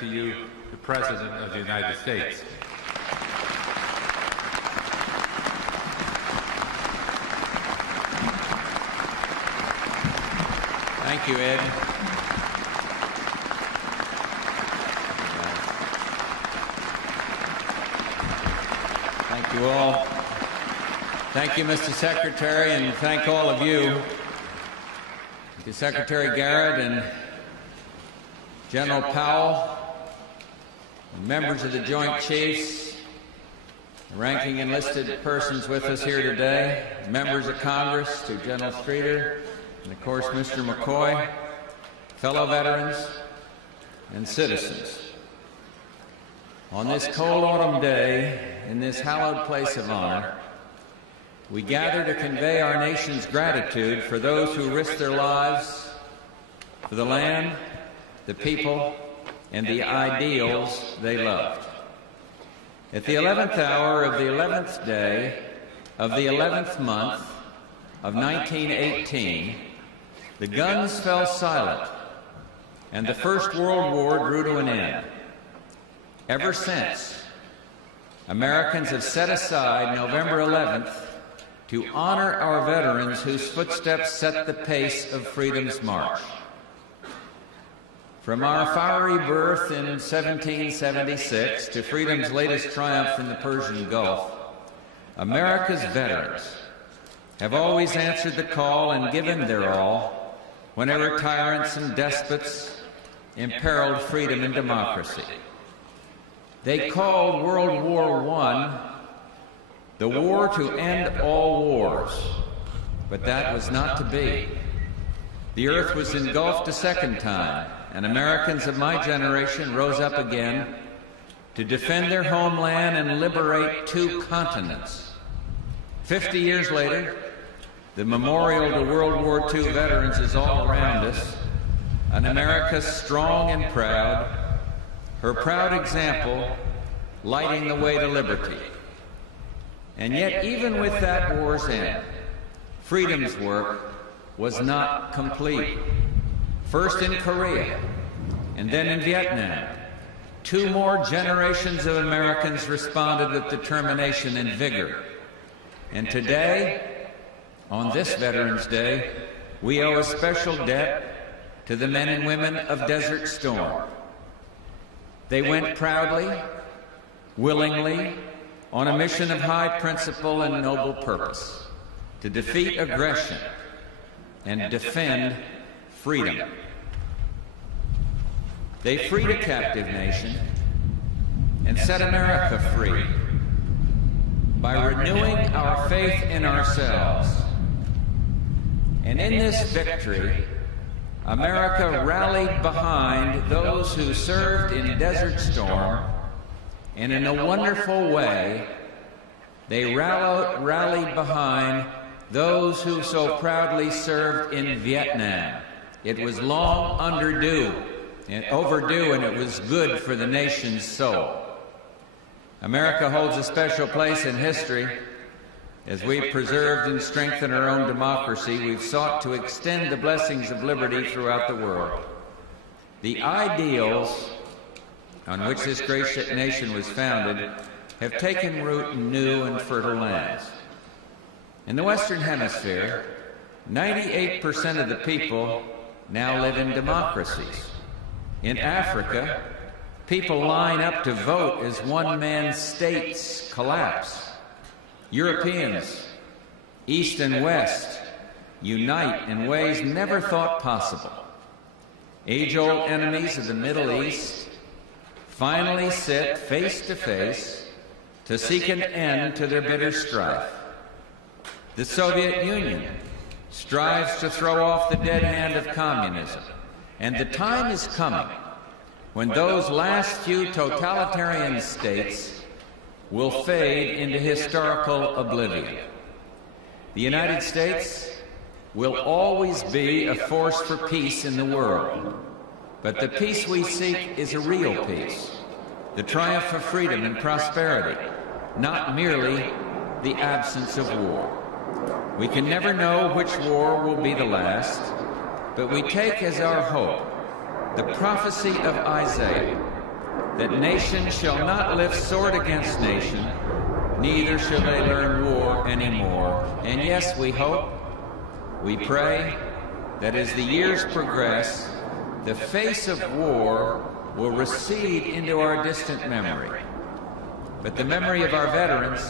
to you, the President of the United States. Thank you, Ed. Thank you all. Thank you, Mr. Secretary, and thank all of you, to Secretary Garrett and General Powell, and members of the Joint Chiefs, the ranking enlisted persons with us here today, members of Congress, to General Streeter, and of course Mr. McCoy, fellow veterans, and citizens. On this cold autumn day, in this hallowed place of honor, we gather to convey our nation's gratitude for those who risked their lives for the land, the people, and the ideals they loved. At the 11th hour of the 11th day of the 11th month of 1918, the guns fell silent, and the First World War drew to an end. Ever since, Americans have set aside November 11th to honor our veterans whose footsteps set the pace of freedom's march. From our fiery birth in 1776 to freedom's latest triumph in the Persian Gulf, America's veterans have always answered the call and given their all whenever tyrants and despots imperiled freedom and democracy. They called World War I the war to end all wars, but that was not to be. The earth was engulfed a second time, and Americans of my generation rose up again to defend their homeland and liberate 2 continents. 50 years later, the memorial to World War II veterans is all around us, an America strong and proud, her proud example lighting the way to liberty. And yet, even with that war's end, freedom's work was not complete. First in Korea, and then in Vietnam, 2 more generations of Americans responded with determination and vigor. And today, on this Veterans Day, we owe a special debt to the men and women of Desert Storm. They went proudly, willingly, on a mission of high principle and noble purpose, to defeat aggression and defend freedom. They freed a captive nation and set America free by renewing our faith in ourselves. And in this victory, America rallied behind those who served in Desert Storm, and in a wonderful way, they rallied behind those who so proudly served in Vietnam. It was long overdue, and it was good for the nation's soul. America holds a special place in history. As we've preserved and strengthened our own democracy, we've sought to extend the blessings of liberty throughout the world. The ideals on which this great nation was founded have taken root in new and fertile lands. In the Western Hemisphere, 98% of the people now live in democracies. In Africa, people line up to vote as one-man states collapse. Europeans, East and West, unite in ways never thought possible. Age-old enemies of the Middle East finally sit face to face to seek an end to their bitter strife. The Soviet Union strives to throw off the dead hand of communism, and the time is coming when those last few totalitarian states will fade into historical oblivion. The United States will always be a force for peace in the world. But the peace we seek is a real peace, the triumph of freedom and prosperity, not merely the absence of war. We can never know which war will be the last, but we take as our hope the prophecy of Isaiah that nation shall not lift sword against nation, neither shall they learn war anymore. And yes, we hope, we pray, that as the years progress, the face of war will recede into our distant memory. But the memory of our veterans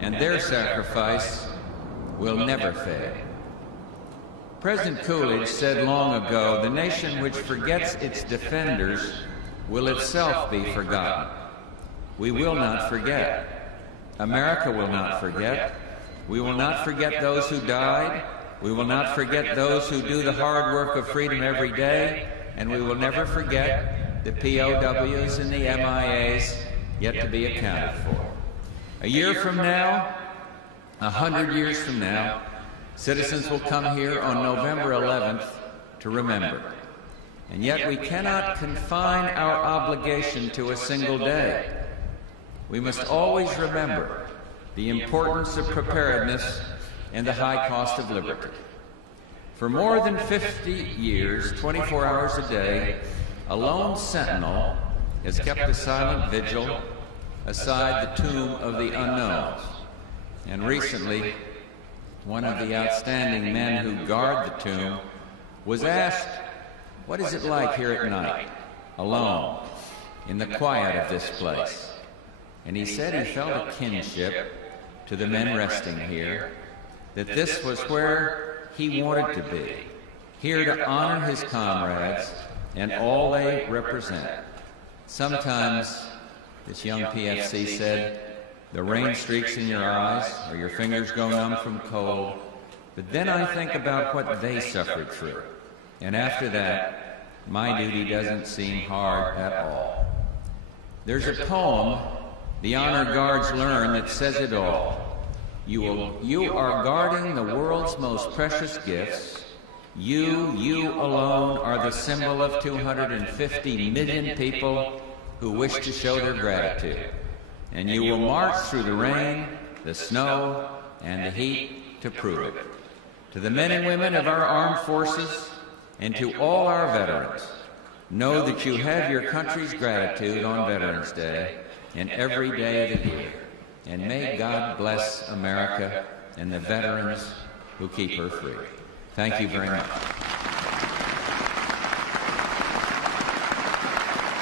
and their sacrifice will never fade. President Coolidge said long ago, "The nation which forgets its defenders will itself be forgotten." We will not forget. America will not forget. We will not forget those who died. We will not forget those who do the hard work of freedom every day. And we will never forget the POWs and the MIAs yet to be accounted for. A year from now, 100 years from now, citizens will come here on November 11th to remember. And yet we cannot confine our obligation to a single day. We must always remember the importance of preparedness and the high cost of liberty. For more than 50 years, 24 hours a day, a lone sentinel has kept a silent vigil aside the tomb of the unknowns. And recently, one of the outstanding men who guard the tomb was asked, "What is it like here at night, alone, in the quiet of this place?" And he said he felt a kinship to the men resting here, that this was where he wanted to be, here to honor his comrades and all they represent. Sometimes, this young PFC said, the rain streaks in your eyes or your fingers go numb from cold, but then I think about what they suffered through. And after that, my duty doesn't seem hard at all. There's a poem the honor guards learn that says it all. You are guarding the world's most precious gifts. You alone are the symbol of 250 million people who wish to show their gratitude. And you will march through the rain, the snow, and the heat to prove it. To the men and women of our armed forces and to all our veterans, know that you have your country's gratitude on Veterans Day and every day of the year. And may God bless America and the veterans who keep her free. Thank you very much.